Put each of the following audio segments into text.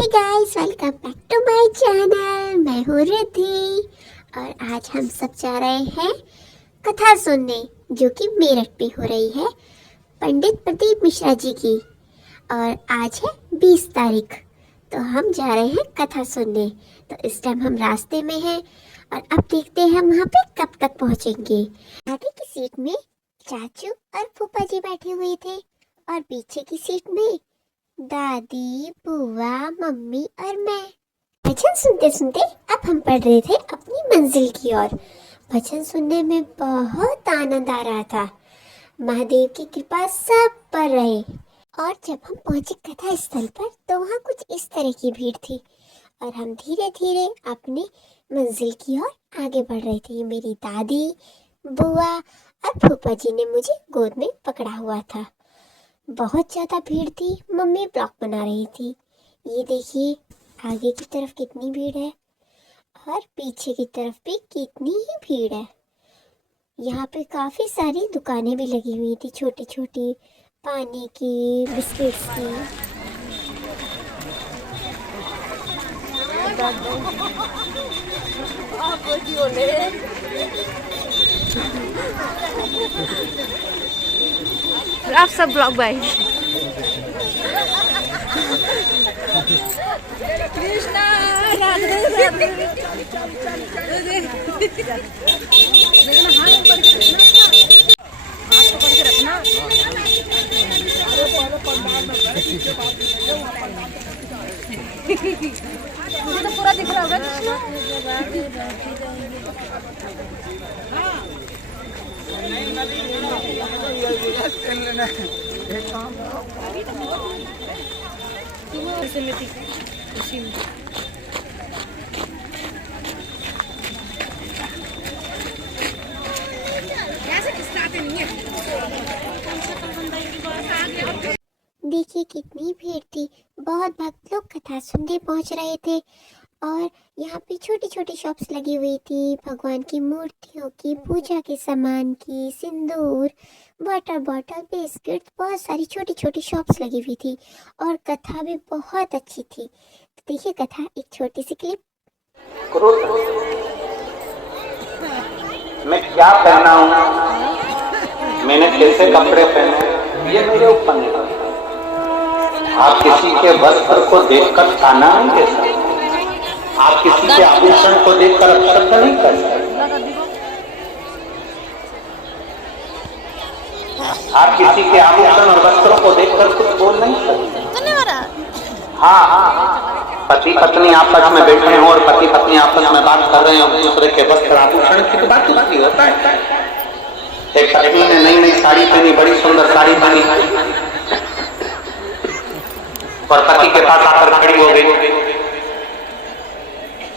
Hey guys, welcome back to my channel. मैं हूँ रिद्धि और आज हम सब जा रहे हैं कथा सुनने, जो कि मेरठ में हो रही है पंडित प्रदीप मिश्रा जी की। और आज है 20 तारीख, तो हम जा रहे हैं कथा सुनने। तो इस टाइम हम रास्ते में हैं और अब देखते हैं हम वहाँ पे कब तक पहुँचेंगे। आगे की सीट में चाचू और फूफा जी बैठे हुए थे और पीछे की सीट में दादी, बुआ, मम्मी और मैं। भजन सुनते सुनते अब हम बढ़ रहे थे अपनी मंजिल की ओर। भजन सुनने में बहुत आनंद आ रहा था। महादेव की कृपा सब पर रहे। और जब हम पहुंचे कथा स्थल पर तो वहाँ कुछ इस तरह की भीड़ थी और हम धीरे धीरे अपनी मंजिल की ओर आगे बढ़ रहे थे। मेरी दादी, बुआ और फूफा जी ने मुझे गोद में पकड़ा हुआ था। बहुत ज़्यादा भीड़ थी। मम्मी ब्लॉग बना रही थी। ये देखिए आगे की तरफ कितनी भीड़ है और पीछे की तरफ भी कितनी ही भीड़ है। यहाँ पे काफ़ी सारी दुकानें भी लगी हुई थी, छोटी छोटी, पानी की, बिस्किट्स की। आप सब ब्लॉग बाय कृष्णा राधे राधे। लेकिन हाथ ऊपर के रखना, हाथ ऊपर के रखना। मुझे तो पूरा दिख रहा होगा कृष्णा। देखिए कितनी भीड़ थी। बहुत भक्त लोग कथा सुनने पहुंच रहे थे और यहाँ पे छोटी छोटी शॉप्स लगी हुई थी, भगवान की मूर्तियों की, पूजा के सामान की, सिंदूर, वाटर बॉटल, बिस्किट, बहुत सारी छोटी छोटी शॉप्स लगी हुई थी और कथा भी बहुत अच्छी थी। तो देखिए कथा, एक छोटी सी क्लिप। मैं क्या पहना हूँ, मैंने कैसे कपड़े पहने, ये मेरे ऊपर निर्भर है। आप किसी के वस्त्र को देखकर ताना नहीं दे सकते, आप किसी के आभूषण को देखकर तर्क नहीं कर सकते, आप किसी के आभूषण और वस्त्रों को देखकर कुछ बोल नहीं सकते। हाँ, पति पत्नी आपस में बैठे हो और पति पत्नी आपस में बात कर रहे हो, दूसरे के वस्त्र आभूषण की बात होती होता है। एक पत्नी ने नई नई साड़ी पहनी, बड़ी सुंदर साड़ी पहनी और पति के पास आकर खड़ी हो गई।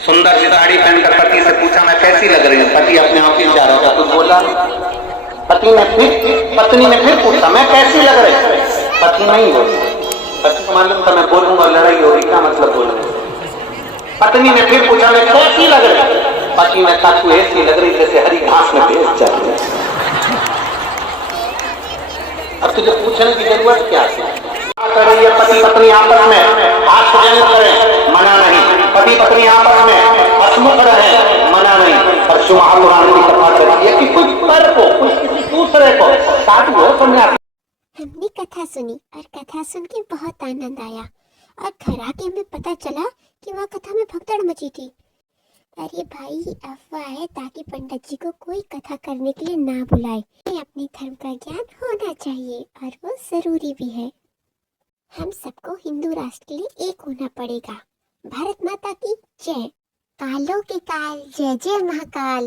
सुंदर सी साड़ी पहनकर पति से पूछा, मैं कैसी लग रही हूँ? पति अपने ऑफिस जा रहा था, कुछ बोला। पत्नी ने फिर पूछा, मैं कैसी लग रही? पति नहीं बोली। पति को मालूम था मैं बोलूंगा लड़ाई होगी, क्या मतलब बोलूंगा। पत्नी ने फिर पूछा, मैं कैसी लग रही? पति ने कहा, तू ऐसी लग रही जैसे हरी घास में भैंस चल रही है। अब तुझे पूछने की जरूरत क्या है? पति पत्नी आपस में आश्चर्य करें, मना नहीं। पति पत्नी आपस में हसमुख रहे, मना नहीं। परशु महापुराण की कथा कहती है कि कुछ पर को, कुछ किसी दूसरे को साधु हो सन्यासी। हमने कथा सुनी और कथा सुन के बहुत आनंद आया और घर आके हमें पता चला कि वहाँ कथा में भगदड़ मची थी। अरे भाई, अफवाह है ताकि पंडित जी को कोई कथा करने के लिए ना बुलाए। अपने धर्म का ज्ञान होना चाहिए और वो जरूरी भी है। हम सबको हिंदू राष्ट्र के लिए एक होना पड़ेगा। भारत माता की जय। कालों के काल, जय जय महाकाल।